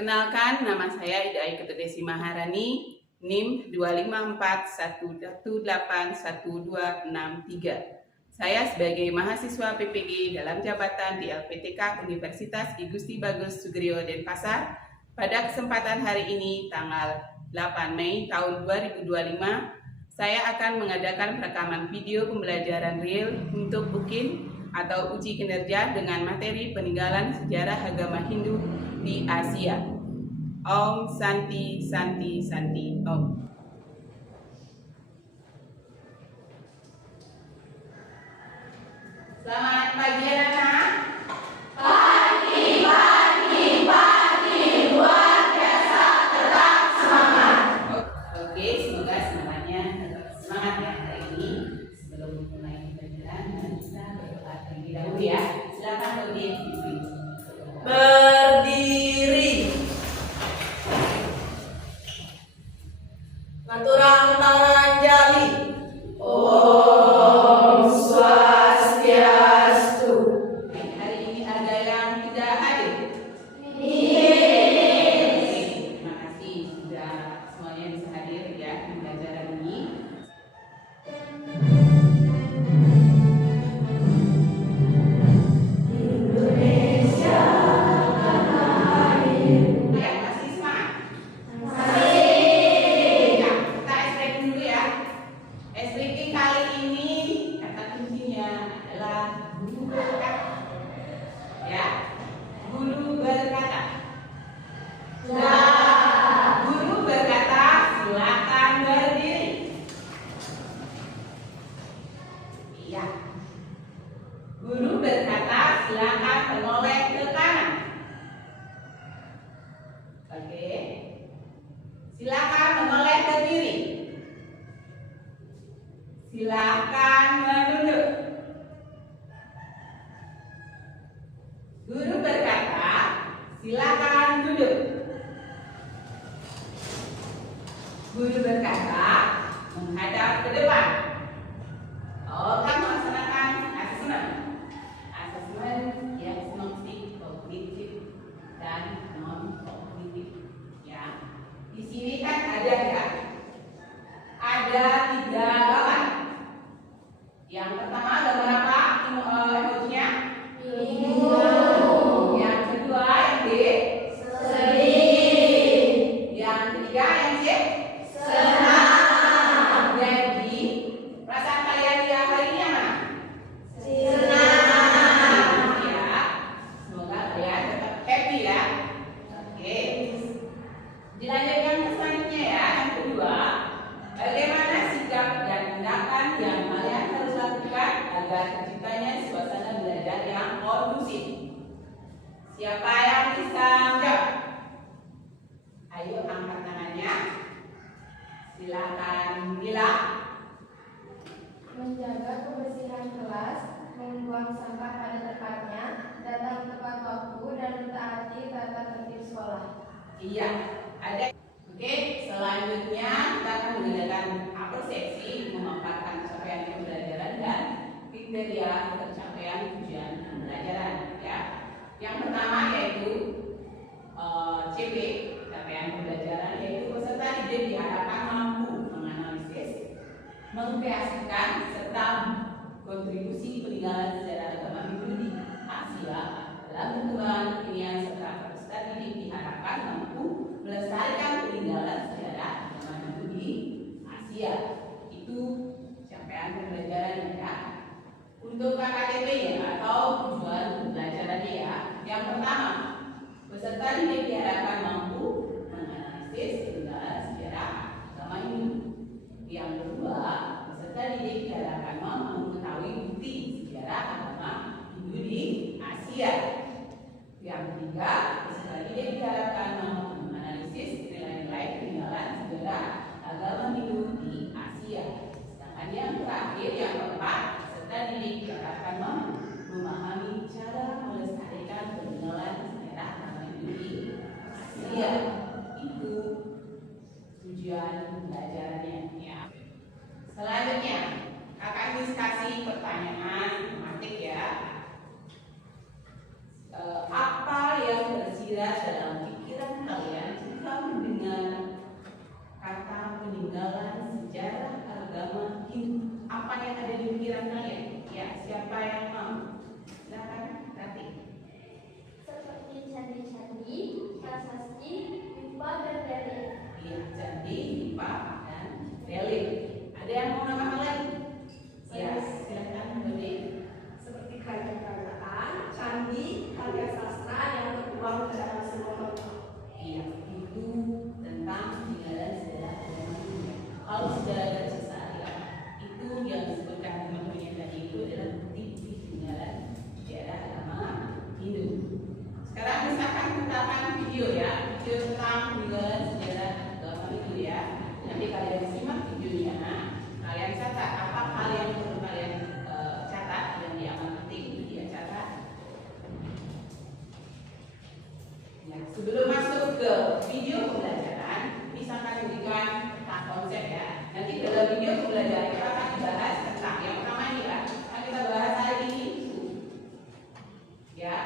Perkenalkan, nama saya Ida Ayu Desi Maharani, NIM 254181263. Saya sebagai mahasiswa PPG dalam jabatan di LPTK Universitas I Gusti Bagus Sugrio Denpasar. Pada kesempatan hari ini, tanggal 8 Mei tahun 2025, saya akan mengadakan rekaman video pembelajaran real untuk UKIN atau uji kinerja dengan materi peninggalan sejarah agama Hindu di Asia. Om Santi Santi Santi Om. Selamat pagi anak-anak. Pagi, luar biasa, tetap semangat. Oke, semoga semangatnya tetap semangat ya hari ini. Sebelum mulai pelajaran, kita berdoa terlebih dahulu ya. Silakan berdiri. Berdiri. Ngaturang tangan jali. Om Swastiastu. Hari ini ada yang tidak hadir. Terima kasih sudah semuanya bisa hadir ya di pelajaran ini. Indonesia tanah air. Ya, masih semangat. Masih. Ya, kita STRIK dulu ya. STRIK kali ini kata kuncinya adalah guru berkata. Ya, guru berkata. Guru berkata, silakan berdiri. Iya. Guru berkata, silakan menoleh ke kanan. Oke. Silakan menoleh ke kiri. Silakan menunduk. Guru berkata, silakan duduk. Guru berkata, menghadap ke depan. Kan melaksanakan asesmen. Asesmen yang sinoptik, kognitif, dan non kognitif. Ya, di sini kan ada ya. Ada 3 gambar. Yang pertama gambar apa? Emojinya? Yang kedua yang D. Sedih. Yang ketiga yang C. Senang. Jadi perasaan kalian di hari ini yang mana? Senang. Ya, semoga kalian tetap happy ya. Oke. Dilanjutkan ke selanjutnya ya. Yang kedua, bagaimana sikap dan tindakan yang kalian harus lakukan agar terciptanya suasana belajar yang kondusif? Siapa yang bisa menjawab? Ayo angkat tangannya. Silakan Mila. Menjaga kebersihan kelas, membuang sampah pada tempatnya, datang tepat waktu, dan mentaati tata tertib sekolah. Iya, ada. Oke, selanjutnya kita akan menggunakan persepsi memaparkan capaian pembelajaran dan kriteria tercapaian tujuan pembelajaran. Ya, yang pertama yaitu CP, capaian pembelajaran, yaitu peserta didik diharapkan mampu menganalisis, mengkreasikan serta kontribusi peninggalan sejarah agama Hindu di Asia dalam perkembangan kekinian, serta peserta didik diharapkan mampu melestarikan peninggalan sejarah agama Hindu di Asia. Itu capaian pembelajaran ya. Untuk KKTP ya, atau tujuan pembelajarannya ya. Yang pertama, peserta didik diharapkan mampu menganalisis peninggalan sejarah agama Hindu. Yang kedua, peserta didik diharapkan mampu mengetahui bukti sejarah agama Hindu di Asia. Yang ketiga, peserta didik diharapkan mampu menganalisis nilai-nilai peninggalan sejarah agama Hindu di Asia. Sedangkan yang terakhir, yang keempat, peserta didik diharapkan mampu memahami cara melestarikan peninggalan sejarah agama Hindu di Asia. Itu tujuan pembelajarannya ya. Selanjutnya, akan diskusi pertanyaan tematik ya. Apa yang tersirat dalam pikiran kalian jika mendengar kata peninggalan sejarah agama Hindu, apa yang ada di pikiran kalian? Ya, siapa yang mau? Silakan, Rati. Seperti candi-candi, prasasti, pipa, dan relif. Iya, candi, pipa, dan relif. Ada yang mau nama lain? Ya, silakan, Budi. Seperti kerajaan, candi, karya sastra yang tertuang dalam sebuah kota. Iya, itu tentang peninggalan sejarah agama Hindu. Kalau sejarah dan seharian itu yang disebutkan teman-temannya tadi itu adalah bukti peninggalan sejarah agama Hindu. Sekarang misalkan kita akan video ya, video tentang peninggalan sejarah agama Hindu ya. Nanti kalian simak videonya, kalian catat apa hal yang perlu kalian catat dan yang amat penting dia catat. Ya, sebelum masuk ke video pembelajaran, misalkan memberikan tentang konsep ya. Nanti dalam video pembelajaran kita akan bahas tentang yang pertama ini kan, yang kita bahas hari ini ya,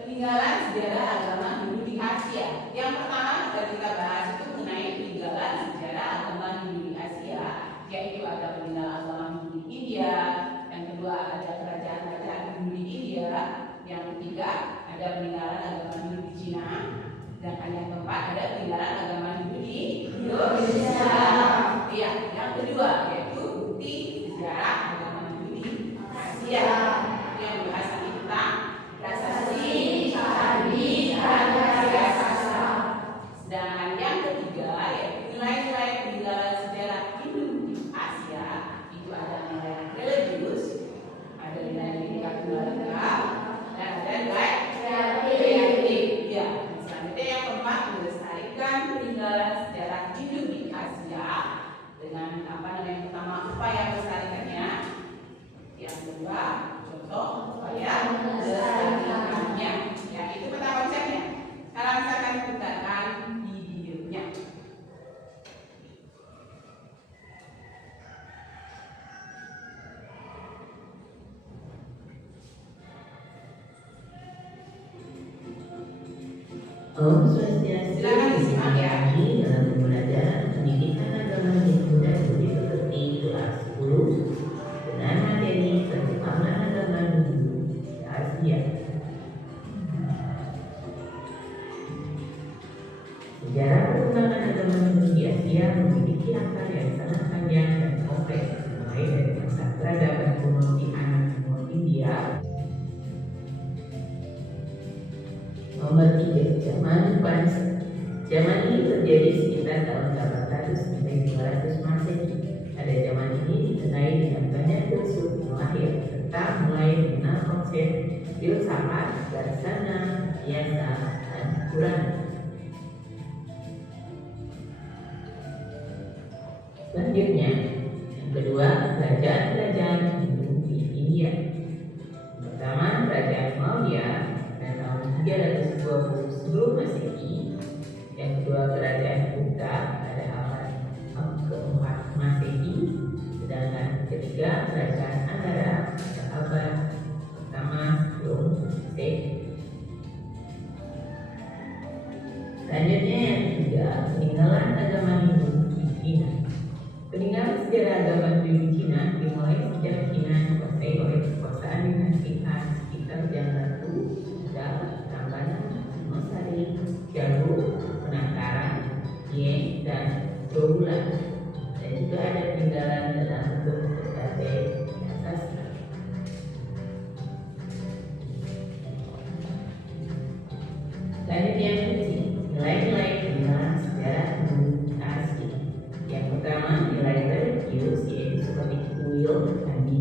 peninggalan sejarah agama Hindu di Asia. Yang pertama yang kita bahas itu mengenai peninggalan sejarah agama Hindu di Asia, yaitu ada peninggalan agama Hindu di India, yang kedua ada kerajaan-kerajaan Hindu di India, yang ketiga ada peninggalan agama Hindu di Cina, dan yang keempat ada peninggalan agama Hindu di Indonesia. Iya, yang kedua yaitu bukti sejarah agama Hindu di Asia. Yang dibahas tadi tentang prasasti, candi, dan karya sastra. Sedangkan yang ketiga yaitu nilai-nilai peninggalan sejarah Hindu di Asia. Itu ada nilai religius, ada nilai Bhinneka Tunggal Ika, dan ada nilai kreatif. Ya, selanjutnya yang keempat melestarikan peninggalan sejarah Hindu di Asia dengan yang pertama upaya melestarikannya, yang kedua contoh upaya melestarikannya. Ya, itu peta konsepnya. Sekarang saya akan putarkan videonya. Om Swastiastu. Silakan disimak ya. Kami dalam pembelajaran pendidikan agama Hindu dan Budi Pekerti kelas 10 dengan materi perkembangan agama Hindu di Asia. Sejarah perkembangan agama Hindu di Asia memiliki akar yang sangat panjang dan kompleks, mulai dari masa peradaban kuno di anak timur India. Nomor 3, zaman Pansa. Zaman ini terjadi sekitar tahun 800 sampai 200 Masehi. Pada zaman ini dikenai dengan banyak filsuf yang lahir serta mulai mengenal konsep filsafat, darsana, biasa, dan Purana. Selanjutnya, yang kedua, kerajaan-kerajaan Hindu di India. Pertama, kerajaan Maurya pada tahun 320 sebelum Masehi. Yang kedua, kerajaan Gupta pada abad ke-4 Masehi. Sedangkan ketiga, kerajaan Andhra pada abad pertama sebelum Masehi. Selanjutnya yang ketiga, peninggalan agama Hindu di Cina. Peninggalan sejarah agama Hindu di Cina dimulai sejak Cina dikuasai oleh kekuasaan dinasti Han sekitar zaman Ratu, Prambanan, Singosari, Jalu, Penangkaran, Yen, dan Doulan. Dan juga ada peninggalan dalam bentuk berbagai sastra. Selanjutnya nilai-nilai peninggalan sejarah Hindu di Asia. Yang pertama, nilai religius yaitu seperti kuil, candi.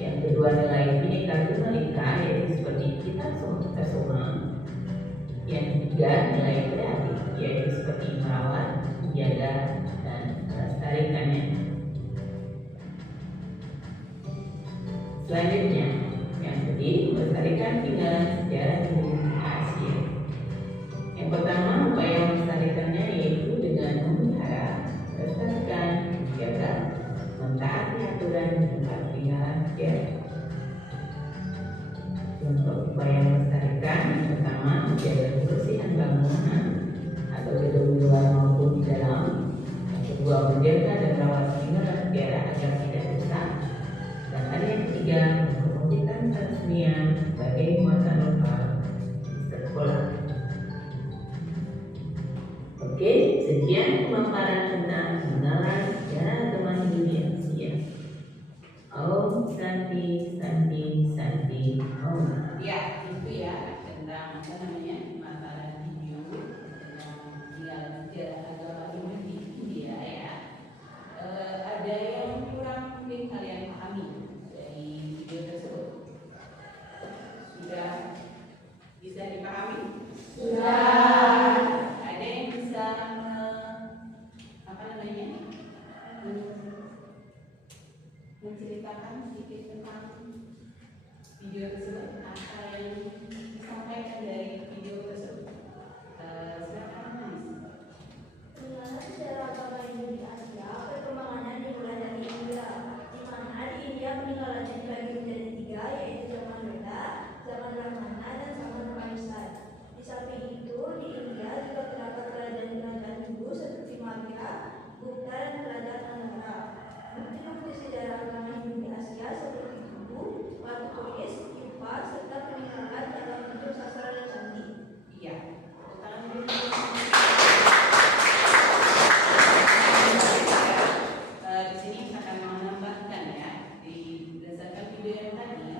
Yang kedua, nilai Bhinneka Tunggal Ika yaitu seperti kita semua. Yang ketiga, nilai kreatif yaitu seperti merawat, menjaga, dan melestarikannya. Selanjutnya, yang ketiga, melestarikan peninggalan sejarah Hindu di Asia. Yang pertama, upaya melestarikannya yaitu dengan memelihara, melestarikan, menjaga, mentaati aturan tentang peninggalan sejarah. Untuk upaya melestarikan, yang pertama menjaga kebersihan bangunan kesenian sebagai muatan lokal di sekolah. Oke, sekian pemaparan tentang pengenalan sejarah agama Hindu di Asia. Om Santi Santi Santi Om. Ya, itu ya tentang mataran Hindu tentang sejarah agama Hindu di India ya. Ada yang kurang mungkin kalian pahami dari video tersebut? Sudah bisa dipahami? Sudah. Ada yang bisa menceritakan sedikit tentang video tersebut, apa yang disampaikan dari video tersebut? Silakan Mas. Pengenalan sejarah agama Hindu di Asia, perkembangannya dimulai dari India, di mana di India peninggalannya dibagi menjadi 3, yaitu zaman Veda, zaman Brahmana, dan zaman Kaisar. Di samping itu, di India juga terdapat kerajaan-kerajaan Hindu seperti Maurya, Gupta, dan kerajaan Nagara. Bukti-bukti sejarah agama Hindu di Asia seperti buku, batu tulis, kipas, serta peninggalan dalam bentuk sastra dan candi. Iya. Di sini saya akan menambahkan ya, di berdasarkan video yang tadi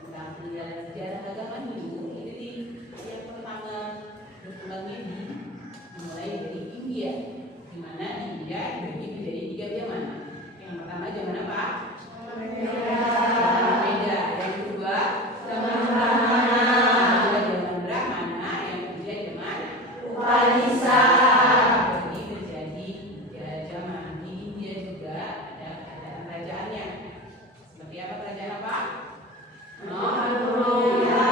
tentang peninggalan sejarah agama Hindu, itu di yang pertama berkembangnya dimulai dari India, di mana India dibagi menjadi 3 zaman. Yang pertama zaman apa? Zaman Veda. Yang kedua zaman Brahmana. Zaman Brahmana. Yang ketiga zaman Upanishad. Jadi terjadi 3 zaman. Di India juga ada kerajaan kerajaannya. Seperti apa kerajaan apa? Maurya,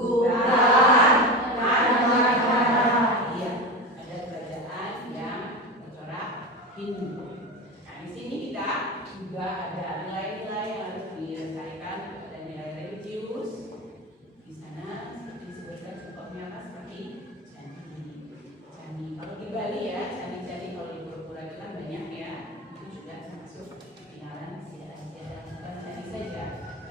Gupta, Iya, ada kerajaan yang bercorak Hindu. Nah, di sini kita juga ada nilai-nilai yang harus dilestarikan, ada nilai religius. Di sana seperti disebutkan contohnya apa seperti candi. Candi kalau di Bali ya, candi-candi kalau di Pura-Pura itu kan banyak ya. Itu juga termasuk peninggalan sejarah-sejarah, bukan candi saja.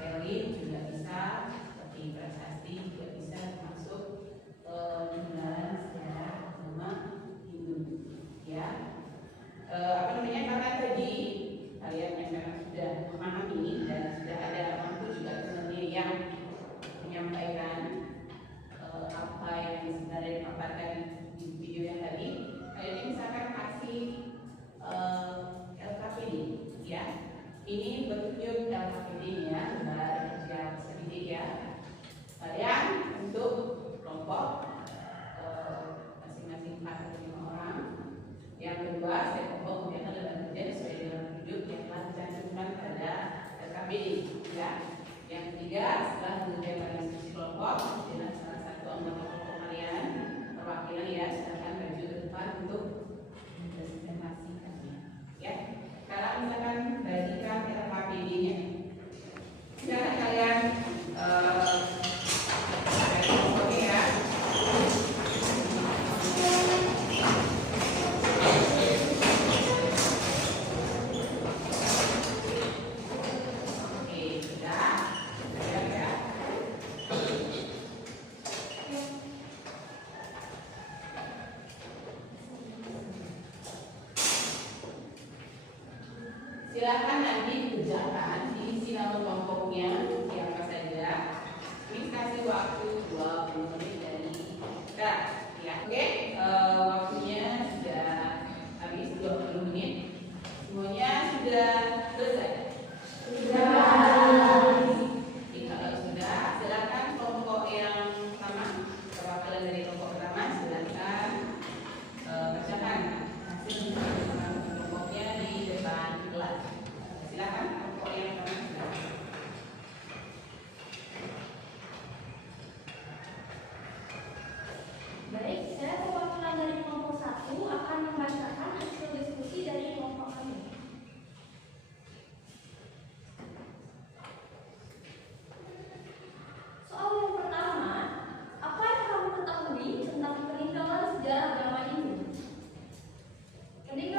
Relif juga bisa, seperti prasasti juga bisa termasuk peninggalan sejarah agama Hindu. Ya. Karena tadi kalian yang memang sudah memahami dan sudah ada mampu juga sebenarnya yang menyampaikan apa yang sebenarnya dipaparkan di video yang tadi. Kalian ini misalkan aksi LKPD ya. Ini bertujuan LKPD ya, lembar kerja sedikit ya. Kalian untuk kelompok masing-masing 4 atau 5 orang. Yang kedua, saya kelompok kemudian lembar kerja sesuai dengan petunjuk yang telah dicantumkan pada LKPD ya. Yang ketiga, setelah mengerjakan diskusi kelompok dengan salah satu anggota kelompok kalian perwakilan ya, silakan maju ke depan untuk presentasikannya ya. Sekarang misalkan bagikan LKPD-nya. Silakan kalian bagi kelompoknya ya. Silakan nanti dikerjakan, diisi nama kelompoknya siapa saja. Ini kasih waktu 20 menit dari kita. Ya, oke. Waktunya sudah habis 20 menit. Semuanya sudah selesai. Kalau sudah, silakan kelompok yang sama, perwakilan dari kelompok pertama, silakan bacakan hasil kelompoknya di depan kelas. Silakan kelompok yang pertama. Baik, saya perwakilan dari kelompok 1 akan membacakan hasil diskusi dari kelompok kami. Soal yang pertama, apa yang kamu ketahui tentang peninggalan sejarah agama Hindu? Peninggalan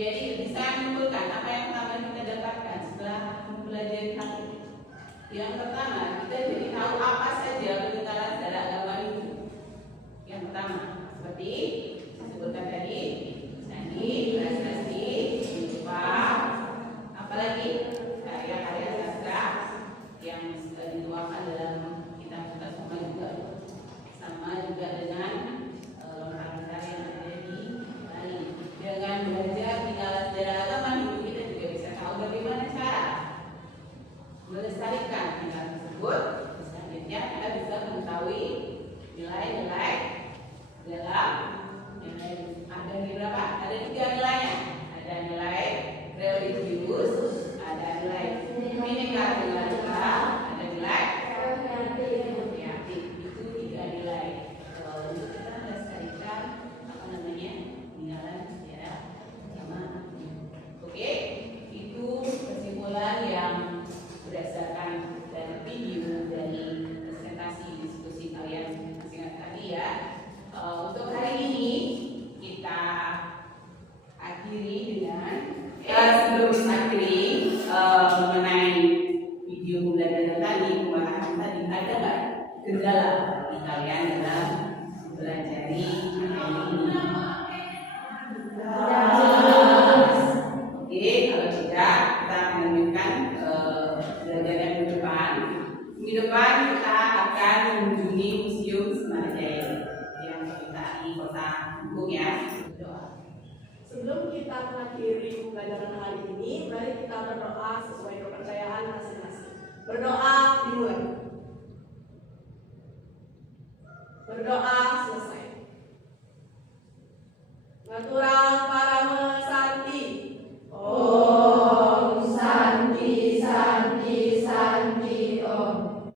Jadi bisa menyimpulkan apa yang pertama kita dapatkan setelah mempelajari hal ini. Yang pertama, kita jadi tahu apa saja peninggalan sejarah agama itu. Yang pertama, seperti disebutkan tadi, candi, prasasti, stupa, apalagi karya-karya sastra yang dituangkan dalam kitab-kitab sama juga dengan longkang-longkang yang ada di Bali. Dengan belajar peninggalan sejarah agama itu kita juga bisa tahu bagaimana cara melestarikan peninggalan tersebut. Selanjutnya kita bisa mengetahui nilai-nilai dalam nilai ada berapa? Ada 3 nilainya. Ada nilai religius, ada nilai minika, ada nilai kreatif. Itu 3 nilai untuk kita melestarikan peninggalan sejarah agama. Oke, itu kesimpulan yang berdasarkan dari video dari presentasi diskusi kalian masing-masing tadi ya. Untuk hari ini kita akhiri dengan sebelum akhiri mengenai video pembelajaran tadi, pembahasan tadi, ada nggak kendala bagi kalian dalam mempelajari materi ini? Oke, kalau tidak kita akan lanjutkan belajaran minggu depan. Minggu depan kita akan mengunjungi Museum Semarajaya yang terletak di Kota Bengkulu ya. Sebelum kita mengakhiri pembelajaran hari ini, mari kita berdoa sesuai kepercayaan masing-masing. Berdoa dimulai. Berdoa selesai. Ngatura